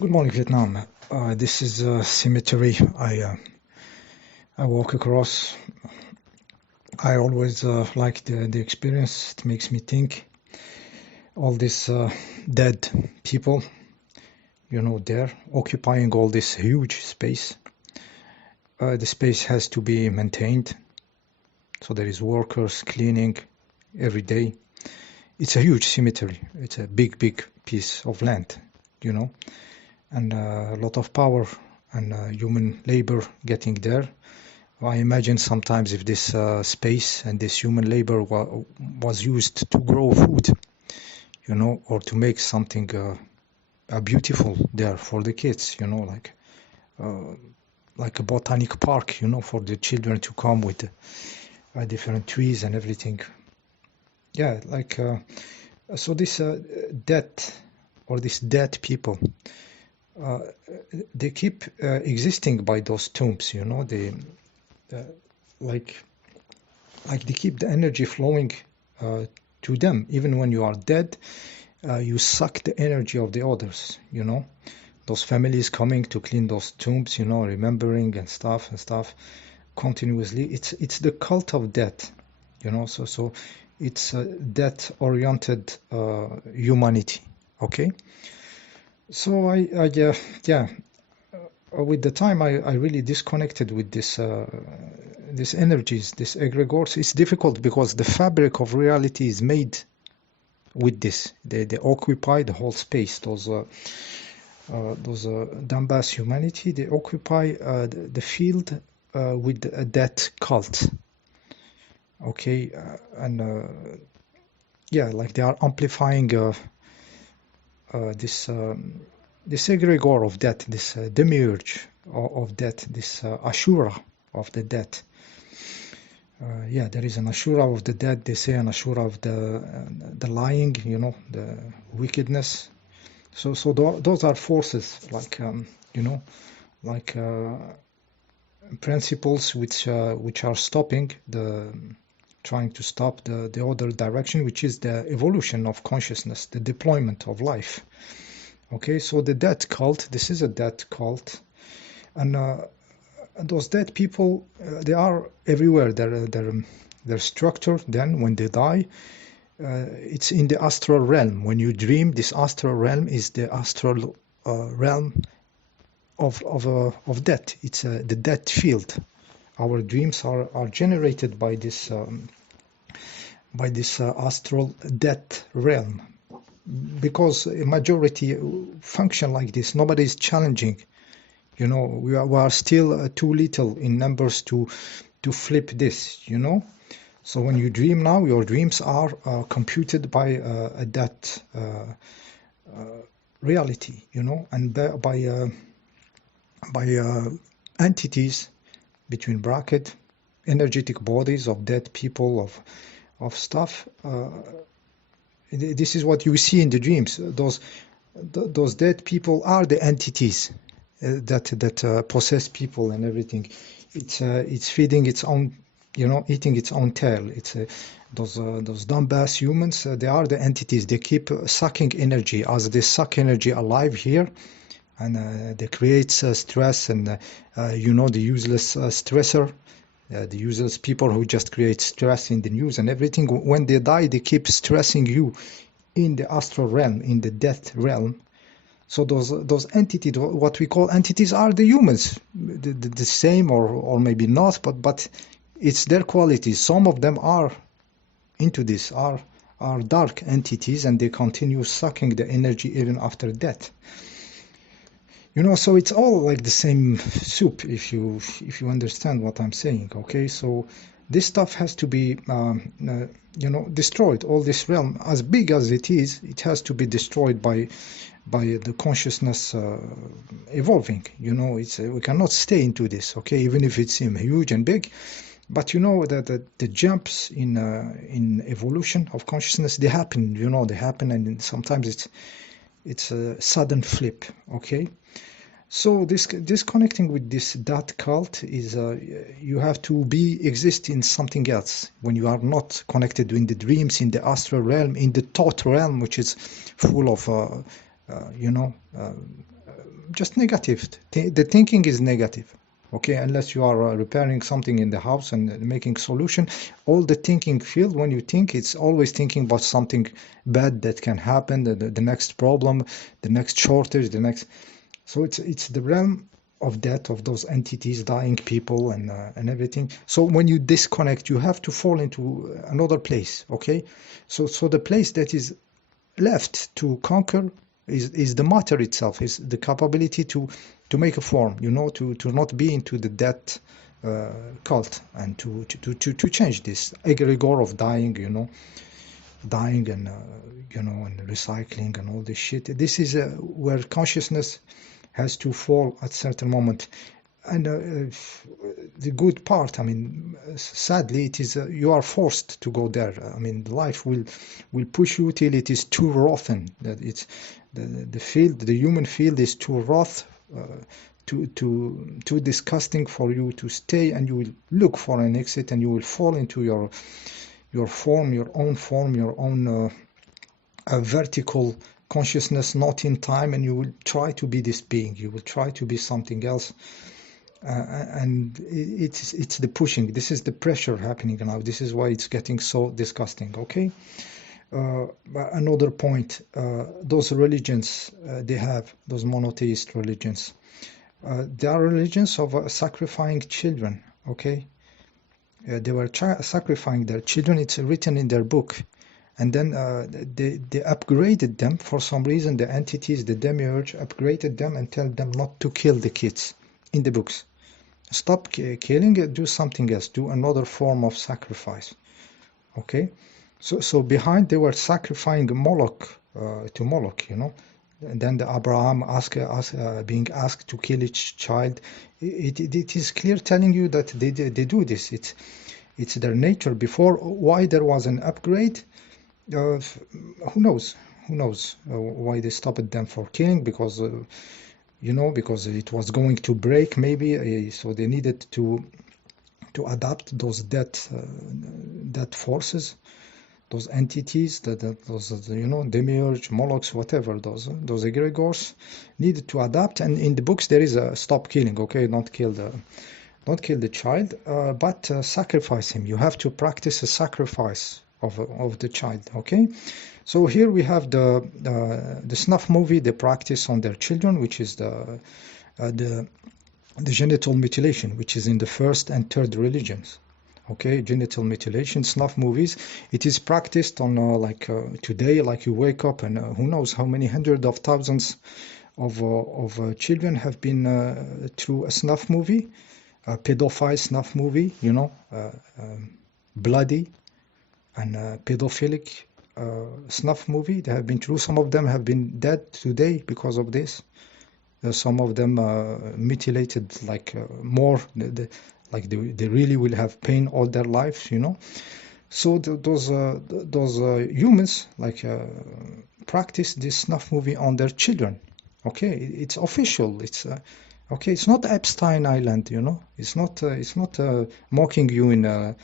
Good morning, Vietnam. This is a cemetery I walk across. I always like the experience. It makes me think. All these dead people, there occupying all this huge space. The space has to be maintained, so there is workers cleaning every day. It's a huge cemetery. It's a big, big piece of land, and a lot of power and human labor getting there. I imagine sometimes if this space and this human labor was used to grow food, or to make something beautiful there for the kids, uh, like a botanic park, for the children to come with different trees and everything. Yeah, so this dead or these dead people, uh, they keep existing by those tombs, uh, like they keep the energy flowing to them. Even when you are dead, you suck the energy of the others, those families coming to clean those tombs, remembering and stuff continuously. It's the cult of death, so it's death oriented humanity. Okay, so yeah, with the time I really disconnected with these energies, these egregores. It's difficult because the fabric of reality is made with this. They occupy the whole space. Those Donbass humanity, they occupy the field with that cult. Okay, and yeah, like they are amplifying this egregore of death, this demiurge of death, this Ashura of the dead. Yeah, there is an Ashura of the dead. They say an Ashura of the lying, the wickedness. So those are forces, like like principles which are stopping trying to stop the other direction, which is the evolution of consciousness, the deployment of life. Okay, so the death cult. This is a death cult, and those dead people, they are everywhere. Their structure. Then when they die, it's in the astral realm. When you dream, this astral realm is the astral realm of death. It's the death field. Our dreams are generated by this astral death realm, because a majority function like this. Nobody is challenging. We are still too little in numbers to flip this. So when you dream now, your dreams are computed by that reality, and by entities, between bracket, energetic bodies of dead people, of stuff. This is what you see in the dreams. Those dead people are the entities that possess people and everything. It's feeding its own, eating its own tail. It's those Donbass humans. They are the entities. They keep sucking energy. As they suck energy alive here, and they create stress, and the useless stressor, the useless people who just create stress in the news and everything. When they die, they keep stressing you in the astral realm, in the death realm. So those entities, what we call entities, are the humans, the same or maybe not, but it's their qualities. Some of them are into this, are dark entities, and they continue sucking the energy even after death. So it's all like the same soup, if you understand what I'm saying. Okay, so this stuff has to be destroyed. All this realm, as big as it is, it has to be destroyed by the consciousness evolving. We cannot stay into this. Okay, even if it seems huge and big, but that the jumps in evolution of consciousness, they happen. They happen, and sometimes it's a sudden flip. Okay, so this disconnecting with that cult is you have to exist in something else when you are not connected in the dreams, in the astral realm, in the thought realm, which is full of just negative. The thinking is negative. Okay, unless you are repairing something in the house and making solution, all the thinking field, when you think, it's always thinking about something bad that can happen, the next problem, the next shortage, the next. So it's the realm of death, of those entities, dying people and everything. So when you disconnect, you have to fall into another place. Okay, so the place that is left to conquer is the matter itself, is the capability to make a form, to not be into the death cult, and to change this egregore of dying, dying and recycling and all this shit. This is where consciousness has to fall at certain moment. And the good part, I mean, sadly, it is you are forced to go there. I mean, life will push you till it is too rotten. That it's the field, the human field, is too rough, too disgusting for you to stay, and you will look for an exit, and you will fall into your form, your own vertical consciousness, not in time, and you will try to be this being. You will try to be something else. And it's the pushing. This is the pressure happening now. This is why it's getting so disgusting. Okay. Another point. Those religions they have, those monotheist religions. They are religions of sacrificing children. Okay. They were sacrificing their children. It's written in their book. And then they upgraded them for some reason. The entities, the demiurge, upgraded them and tell them not to kill the kids in the books. Stop killing, do something else, do another form of sacrifice. Okay, so behind they were sacrificing Moloch to Moloch, and then the Abraham being asked to kill each child. It is clear telling you that they do this. It's their nature. Before, why there was an upgrade, who knows why they stopped them for killing, because because it was going to break maybe, so they needed to adapt those death forces, those entities, those demiurge, Molochs, whatever, those egregores needed to adapt. And in the books there is a stop killing. Okay, don't kill the child, but sacrifice him. You have to practice a sacrifice of the child. Okay. So here we have the snuff movie, the practice on their children, which is the genital mutilation, which is in the first and third religions. Okay, genital mutilation, snuff movies. It is practiced on today, like you wake up and who knows how many hundreds of thousands of children have been through a snuff movie, a pedophile snuff movie, bloody and pedophilic snuff movie. They have been through. Some of them have been dead today because of this. Some of them mutilated more. They really will have pain all their lives. So those humans practice this snuff movie on their children. Okay, it's official. It's okay. It's not Epstein Island. It's not mocking you in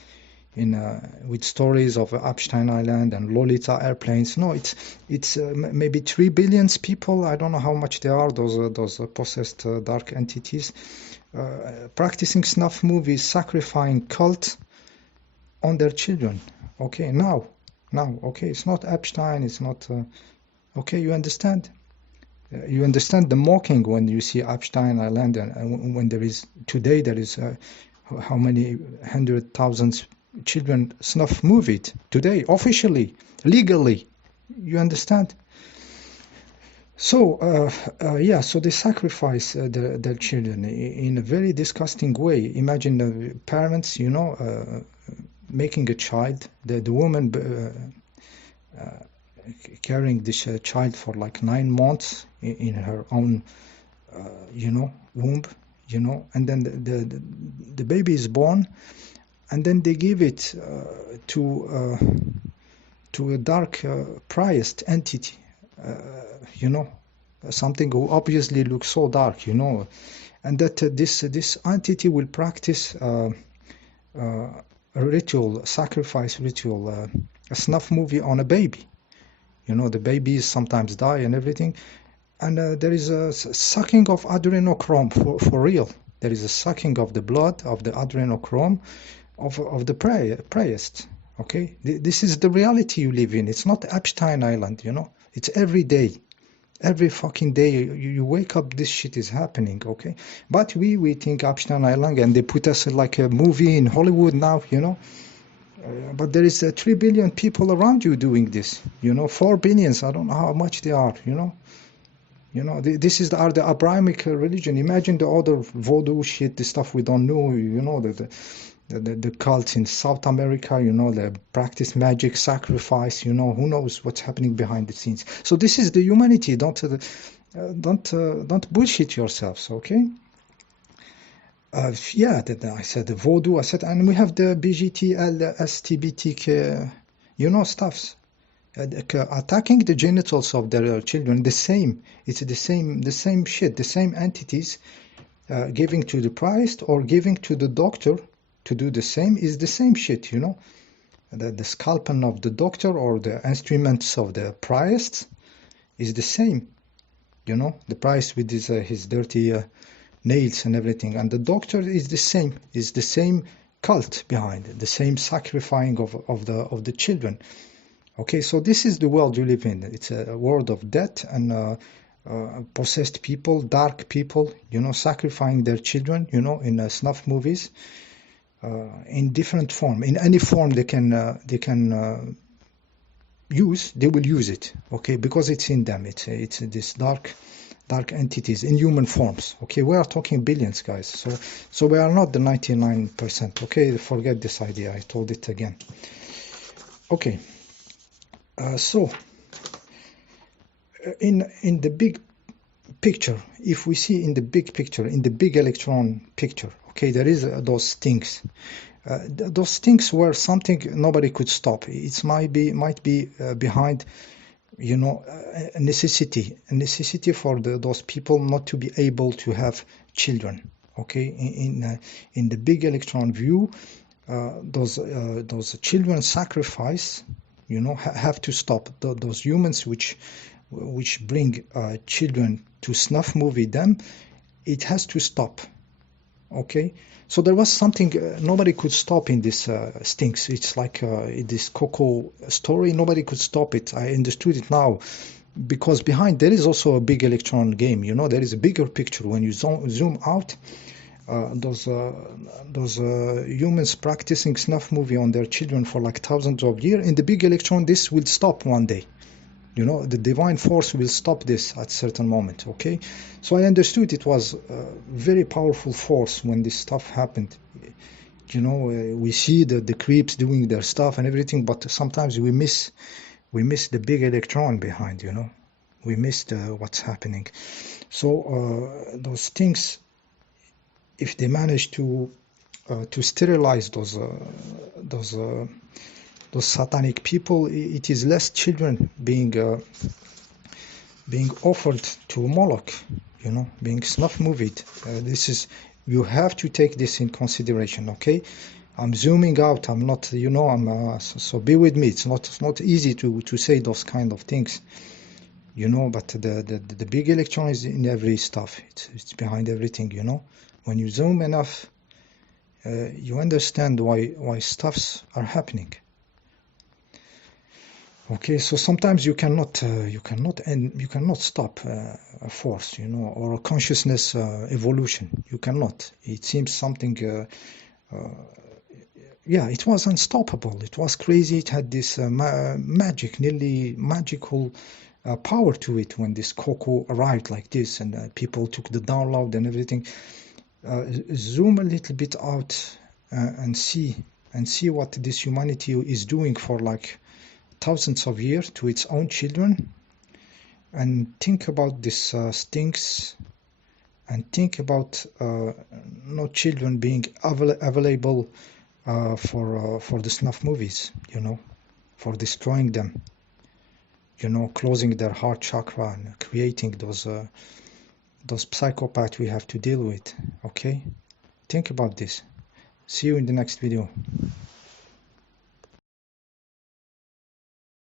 with stories of Epstein Island and Lolita airplanes. No, it's maybe 3 billion people. I don't know how much they are. Those possessed dark entities practicing snuff movies, sacrificing cult on their children. Okay, now, okay, it's not Epstein. It's not. Okay, you understand. You understand the mocking when you see Epstein Island, and when there is how many 100,000 children snuff movied today, officially, legally. You understand? So so they sacrifice their children in a very disgusting way. Imagine the parents, making a child, the woman carrying this child for 9 months in her own womb, and then the baby is born. And then they give it to a dark priest entity, something who obviously looks so dark, and that this entity will practice a ritual, sacrifice ritual, a snuff movie on a baby. The babies sometimes die and everything, And there is a sucking of adrenochrome for real. There is a sucking of the blood of the adrenochrome of the priest. Okay, this is the reality you live in. It's not Epstein Island, you know. It's every day, every fucking day. You wake up, this shit is happening. Okay, but we think Epstein Island, and they put us like a movie in Hollywood now, you know. But there is 3 billion people around you doing this, you know, 4 billions. I don't know how much they are, you know. You know, this is the Abrahamic religion. Imagine the other voodoo shit, the stuff we don't know. You know, the cults in South America. You know, they practice magic, sacrifice. You know, who knows what's happening behind the scenes. So this is the humanity. Don't bullshit yourselves. Okay. Yeah, I said the voodoo. I said, and we have the BGTL, STBTK, you know, stuffs. Attacking the genitals of their children, the same. It's the same shit, the same entities giving to the priest or giving to the doctor to do the same is the same shit, you know. The scalpel of the doctor or the instruments of the priest is the same, you know. The priest with his dirty nails and everything, and the doctor is the same cult behind it, the same sacrificing of the children. Okay, so this is the world you live in. It's a world of death and possessed people, dark people, you know, sacrificing their children, you know, in snuff movies, in different form, in any form they can use, they will use it. Okay, because it's in them. It's this dark entities in human forms. Okay, we are talking billions, guys. So we are not the 99%. Okay, forget this idea. I told it again. Okay. So, in the big picture, if we see in the big picture, in the big electron picture, okay, there is those things. Those things were something nobody could stop. It might be behind, you know, a necessity for those people not to be able to have children. Okay, in the big electron view, those children sacrifice, you know, have to stop. Those humans which bring children to snuff movie them, it has to stop. Okay, so there was something nobody could stop in this stinks. It's like this Coco story, nobody could stop it. I understood it now, because behind there is also a big electron game, you know. There is a bigger picture. When you zoom out, those humans practicing snuff movie on their children for like thousands of years, in the big electron this will stop one day, you know. The divine force will stop this at a certain moment. Okay, so I understood it was a very powerful force when this stuff happened, you know. We see the creeps doing their stuff and everything, but sometimes we miss the big electron behind, you know. We miss what's happening. So those things, if they manage to sterilize those satanic people, it is less children being offered to Moloch, you know, being snuff movied. This is, you have to take this in consideration. Okay, I'm zooming out. I'm not, you know, I'm so be with me. It's not easy to say those kind of things, you know. But the big electron is in every stuff. It's behind everything, you know. When you zoom enough, you understand why stuffs are happening. Okay, so sometimes you cannot stop a force, you know, or a consciousness evolution. You cannot. It seems something. Yeah, it was unstoppable. It was crazy. It had this nearly magical power to it when this Coco arrived like this, and people took the download and everything. Zoom a little bit out and see what this humanity is doing for like thousands of years to its own children, and think about this stinks, and think about no children being available for the snuff movies, you know, for destroying them, you know, closing their heart chakra and creating those psychopaths we have to deal with. Okay, think about this. See you in the next video.